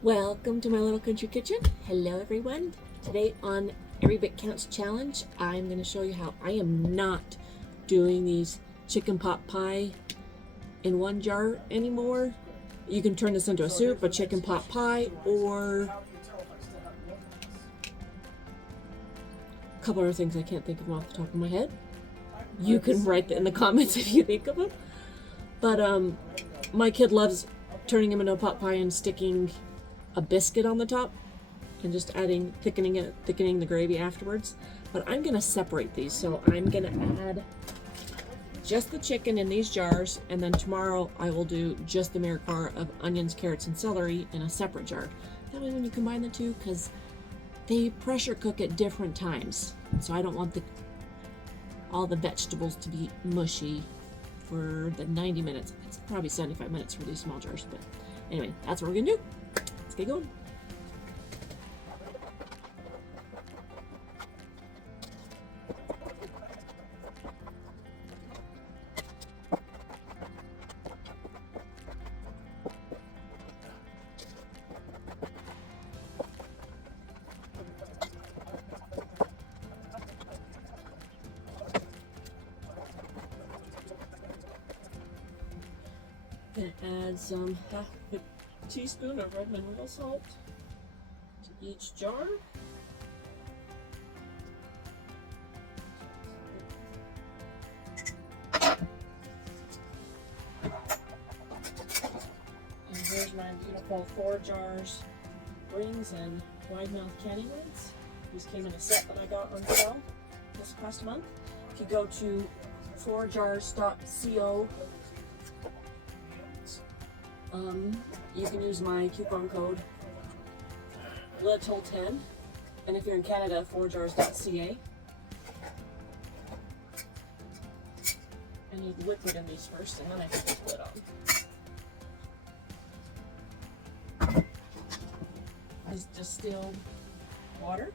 Welcome to my little country kitchen. Hello everyone. Today on Every Bit Counts Challenge, I'm going to show you how I am not doing these chicken pot pie in one jar anymore. You can turn this into a soup, a chicken pot pie, or a couple other things I can't think of them off the top of my head. You can write in the comments if you think of them. But my kid loves turning them into a pot pie and sticking a biscuit on the top and just thickening the gravy afterwards. But I'm gonna separate these, so I'm gonna add just the chicken in these jars, and then tomorrow I will do just the Marianne of onions, carrots, and celery in a separate jar. That way when you combine the two, because they pressure cook at different times, so I don't want all the vegetables to be mushy for the 90 minutes. It's probably 75 minutes for these small jars, but anyway, that's what we're gonna do. Let's get going. Gonna add some half a teaspoon of red mineral salt to each jar. And here's my beautiful 4 jars rings and wide mouth candy lids. These came in a set that I got on sale this past month. If you go to 4jars.co, you can use my coupon code LITTLE10, and if you're in Canada, 4jars.ca. I need liquid in these first, and then I put the lid on. This distilled water.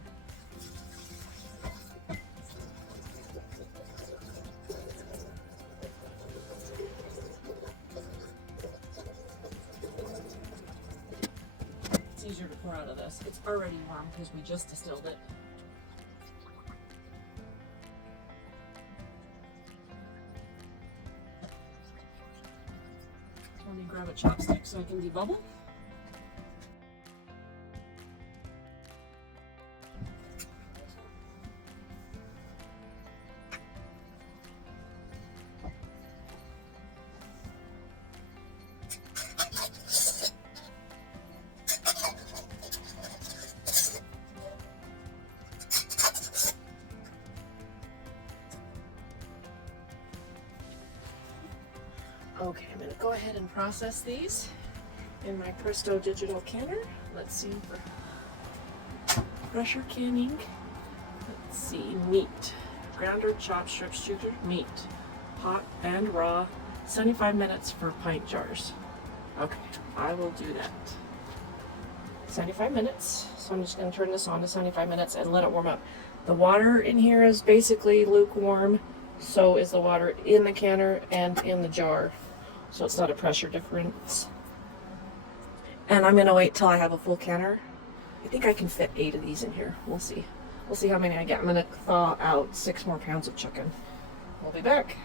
It's easier to pour out of this. It's already warm because we just distilled it. Let me grab a chopstick so I can debubble. Okay, I'm going to go ahead and process these in my Presto digital canner. Let's see for pressure canning. Let's see, meat. Ground or chopped strips, sugar, meat. Hot and raw, 75 minutes for pint jars. Okay, I will do that. 75 minutes, so I'm just going to turn this on to 75 minutes and let it warm up. The water in here is basically lukewarm, so is the water in the canner and in the jar. So it's not a pressure difference. And I'm gonna wait till I have a full canner. I think I can fit 8 of these in here. We'll see. We'll see how many I get. I'm gonna thaw out 6 more pounds of chicken. We'll be back.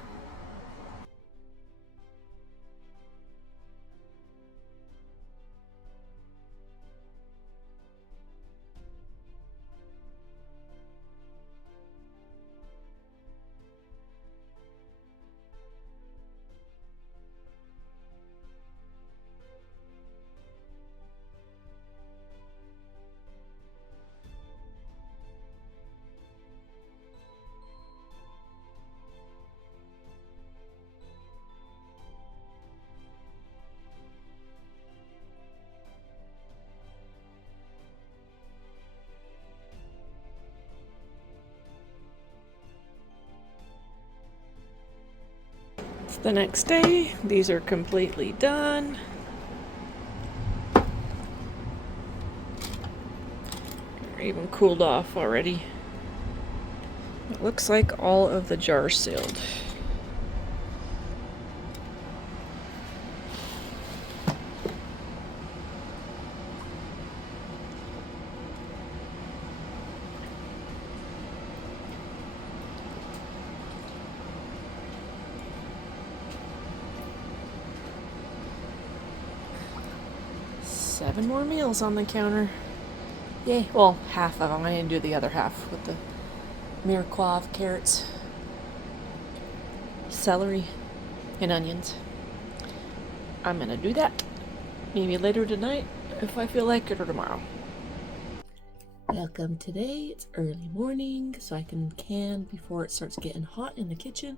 It's the next day. These are completely done. They're even cooled off already. It looks like all of the jars sealed. 7 more meals on the counter. Yay. Well, half of them. I didn't do the other half with the mirepoix, carrots, celery, and onions. I'm going to do that maybe later tonight if I feel like it, or tomorrow. Welcome today. It's early morning, so I can can before it starts getting hot in the kitchen.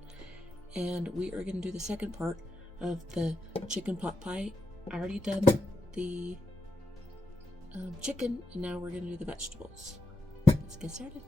And we are going to do the second part of the chicken pot pie. I already done the chicken, and now we're going to do the vegetables. Let's get started.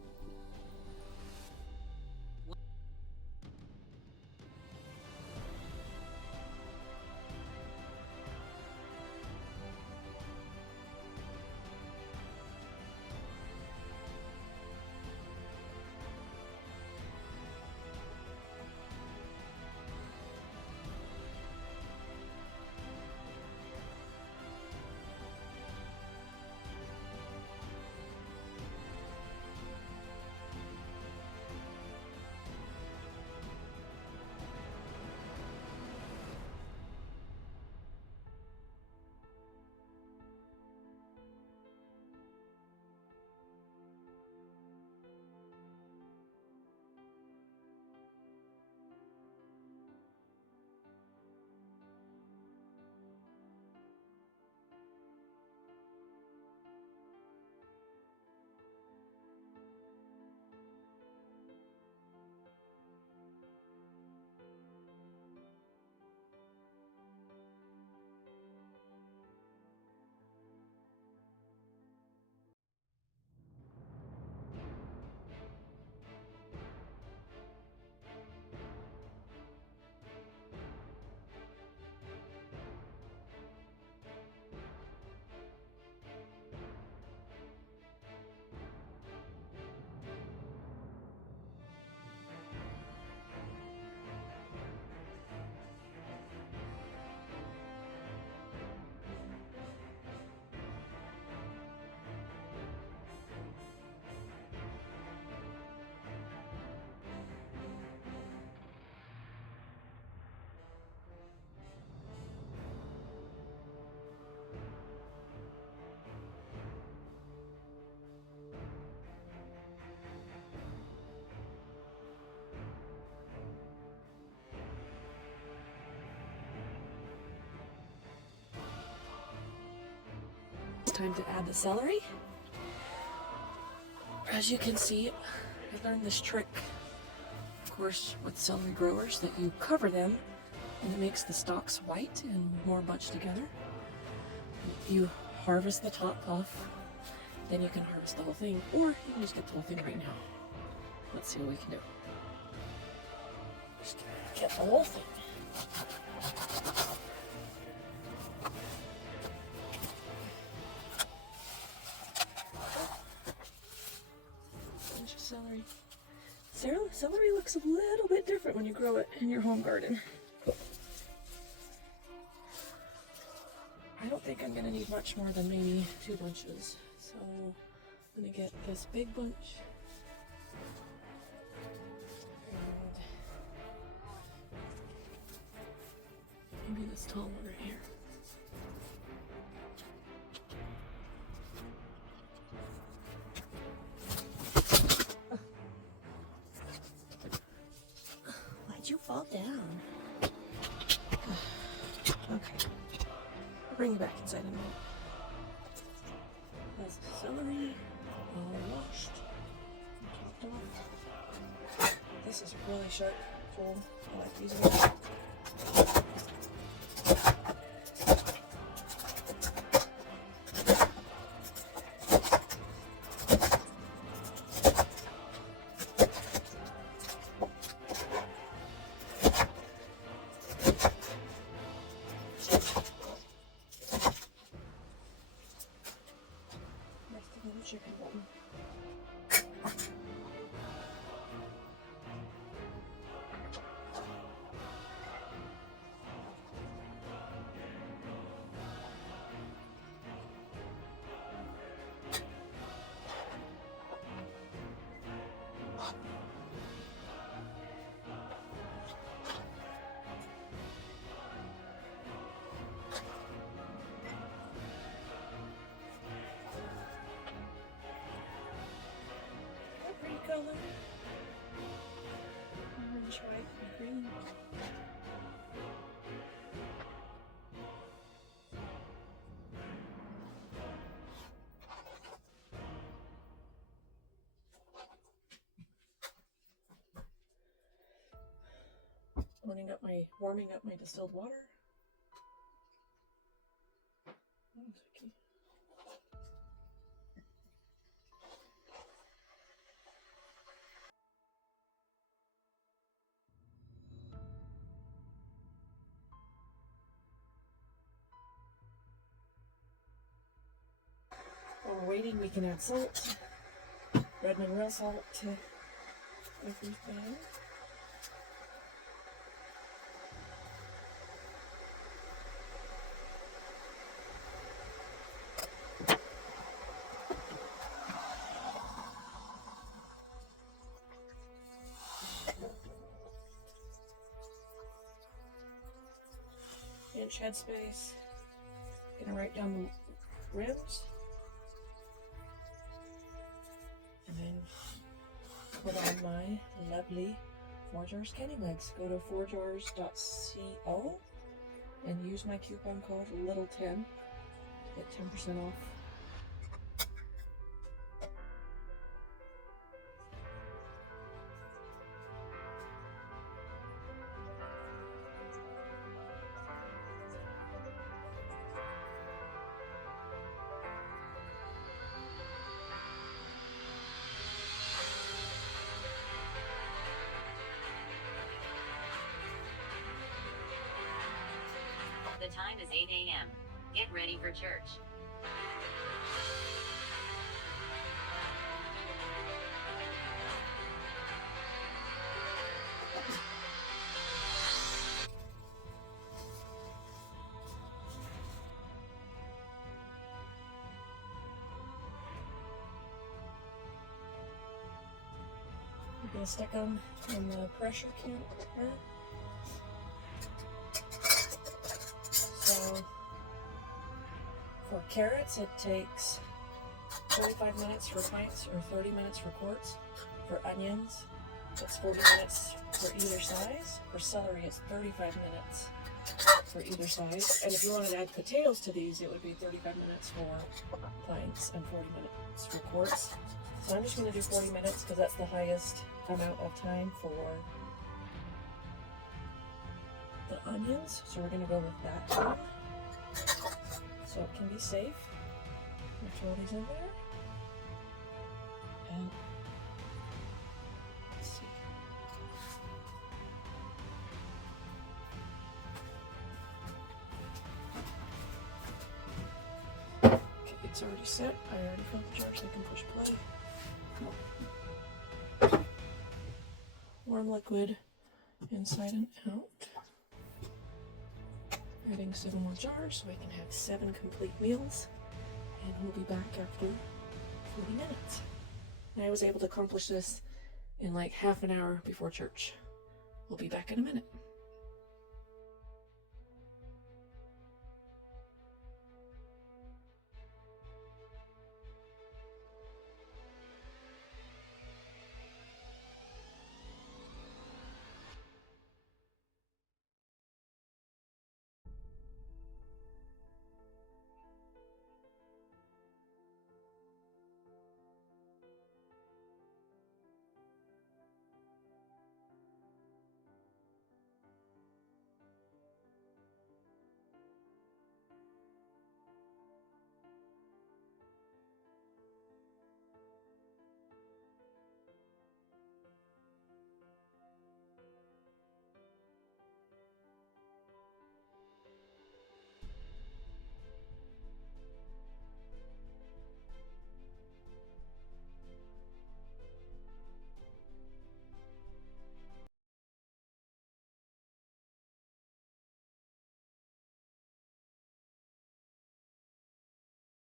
Time to add the celery. As you can see, I learned this trick, of course, with celery growers, that you cover them and it makes the stalks white and more bunched together. You harvest the top off, then you can harvest the whole thing, or you can just get the whole thing right now. Let's see what we can do. Just get the whole thing. Celery. Celery looks a little bit different when you grow it in your home garden. I don't think I'm going to need much more than maybe 2 bunches. So I'm going to get this big bunch. And maybe this tall one right here. You fall down. Okay. I'll bring you back inside in a minute. That's the celery all washed. This is a really sharp tool. I like using it. Chicken bone. warming up my distilled water. Okay. While we're waiting, we can add salt, red and real salt to everything. Inch headspace. Gonna write down the rims. And then put on my lovely 4 jars canning legs. Go to 4jars.co and use my coupon code LITTLE10. Get 10% off. The time is 8 a.m. Get ready for church. We're going to stick them in the pressure canner. So for carrots, it takes 45 minutes for pints or 30 minutes for quarts. For onions, it's 40 minutes for either size. For celery, it's 35 minutes for either size. And if you wanted to add potatoes to these, it would be 35 minutes for pints and 40 minutes for quarts. So I'm just going to do 40 minutes because that's the highest amount of time for the onions. So we're going to go with that time, so it can be safe. We throw these in there. And let's see. Okay, it's already set. I already filled the jar, so I can push play. Warm liquid inside and out. Adding 7 more jars so I can have 7 complete meals. And we'll be back after 40 minutes. And I was able to accomplish this in like half an hour before church. We'll be back in a minute.